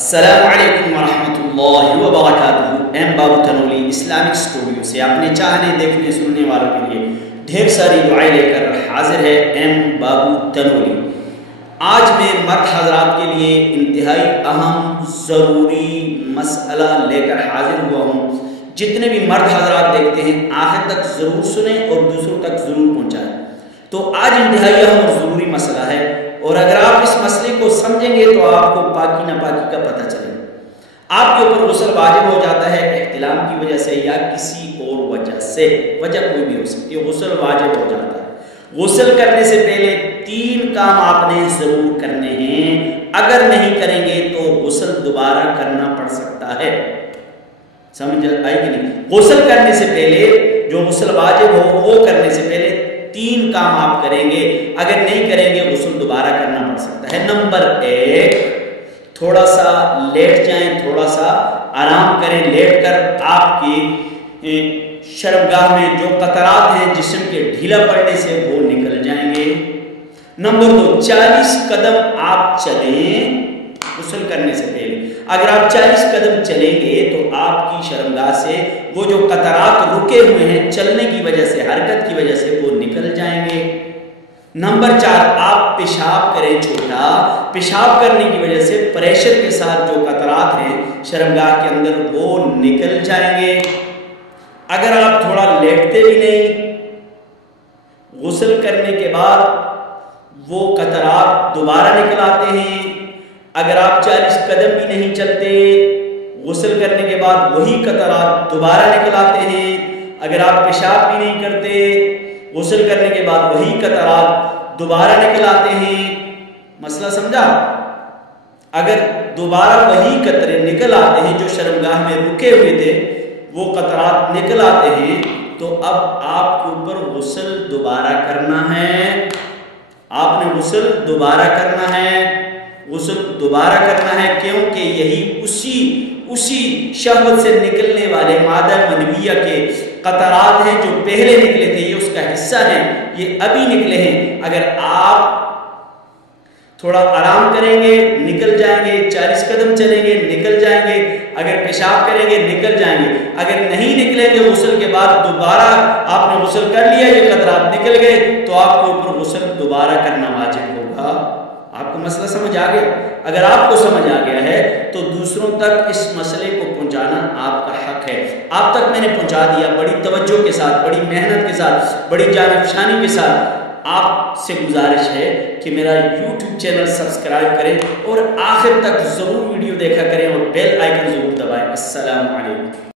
السلام علیکم ورحمۃ اللہ وبرکاتہ۔ ایم بابو تنولی اسلامک اسٹوڈیو سے اپنے چاہنے دیکھنے سننے والوں کے لیے ڈھیر ساری دعائیں لے کر حاضر ہے ایم بابو تنولی۔ آج میں مرد حضرات کے لیے انتہائی اہم ضروری مسئلہ لے کر حاضر ہوا ہوں۔ جتنے بھی مرد حضرات دیکھتے ہیں آخر تک ضرور سنیں اور دوسروں تک ضرور پہنچائیں۔ تو آج انتہائی اہم اور ضروری مسئلہ ہے، اور اگر آپ اس مسئلے کو سمجھیں گے تو آپ کو پاکی ناپاکی کا پتہ چلے گا۔ آپ کے اوپر غسل واجب ہو جاتا ہے احتلام کی وجہ سے یا کسی اور وجہ سے، وجہ کوئی بھی ہو سکتی ہے، غسل واجب ہو جاتا ہے۔ غسل کرنے سے پہلے 3 کام آپ نے ضرور کرنے ہیں، اگر نہیں کریں گے تو غسل دوبارہ کرنا پڑ سکتا ہے۔ سمجھ آئی کہ نہیں؟ غسل کرنے سے پہلے جو غسل واجب ہو وہ کرنے سے پہلے 3 کام آپ کریں گے، اگر نہیں کریں گے غسل دوبارہ کرنا پڑ سکتا ہے۔ نمبر 1، تھوڑا سا لیٹ جائیں، تھوڑا سا آرام کریں۔ لیٹ کر آپ کی شرمگاہ میں جو قطرات ہیں جسم کے ڈھیلا پڑنے سے وہ نکل جائیں گے۔ نمبر 2، 40 قدم آپ چلیں غسل کرنے سے پہلے۔ اگر آپ 40 قدم چلیں گے تو آپ کی شرمگاہ سے وہ جو قطرات رکے ہوئے ہیں چلنے کی وجہ سے، حرکت کی وجہ سے، وہ نکل جائیں گے۔ نمبر 4، آپ پیشاب کریں چھوٹا۔ پیشاب کرنے کی وجہ سے پریشر کے ساتھ جو قطرات ہیں شرمگاہ کے اندر وہ نکل جائیں گے۔ اگر آپ تھوڑا لیٹتے بھی نہیں، غسل کرنے کے بعد وہ قطرات دوبارہ نکل آتے ہیں۔ اگر آپ 40 قدم بھی نہیں چلتے، غسل کرنے کے بعد وہی قطرات دوبارہ نکل آتے ہیں۔ اگر آپ پیشاب بھی نہیں کرتے، غسل کرنے کے بعد وہی قطرات دوبارہ نکل آتے ہیں۔ مسئلہ سمجھا؟ اگر دوبارہ وہی قطرے نکل آتے ہیں جو شرمگاہ میں رکے ہوئے تھے، وہ قطرات نکل آتے ہیں، تو اب آپ کے اوپر غسل دوبارہ کرنا ہے۔ آپ نے غسل دوبارہ کرنا ہے، غسل دوبارہ کرنا ہے، کیونکہ یہی اسی شہوت سے نکلنے والے مادہ منویہ کے قطرات ہیں جو پہلے نکلے تھے، یہ اس کا حصہ ہیں، یہ ابھی نکلے ہیں۔ اگر آپ تھوڑا آرام کریں گے نکل جائیں گے، 40 قدم چلیں گے نکل جائیں گے، اگر پیشاب کریں گے نکل جائیں گے۔ اگر نہیں نکلیں گے غسل کے بعد دوبارہ آپ نے غسل کر لیا، یہ قطرات نکل گئے، تو آپ کے اوپر غسل دوبارہ کرنا واجب ہوگا۔ آپ کو مسئلہ سمجھ آ گیا؟ اگر آپ کو سمجھ آ گیا ہے تو دوسروں تک اس مسئلے کو پہنچانا آپ کا حق ہے۔ آپ تک میں نے پہنچا دیا، بڑی توجہ کے ساتھ، بڑی محنت کے ساتھ، بڑی جانفشانی کے ساتھ۔ آپ سے گزارش ہے کہ میرا یوٹیوب چینل سبسکرائب کریں اور آخر تک ضرور ویڈیو دیکھا کریں اور بیل آئیکن ضرور دبائیں۔ السلام علیکم۔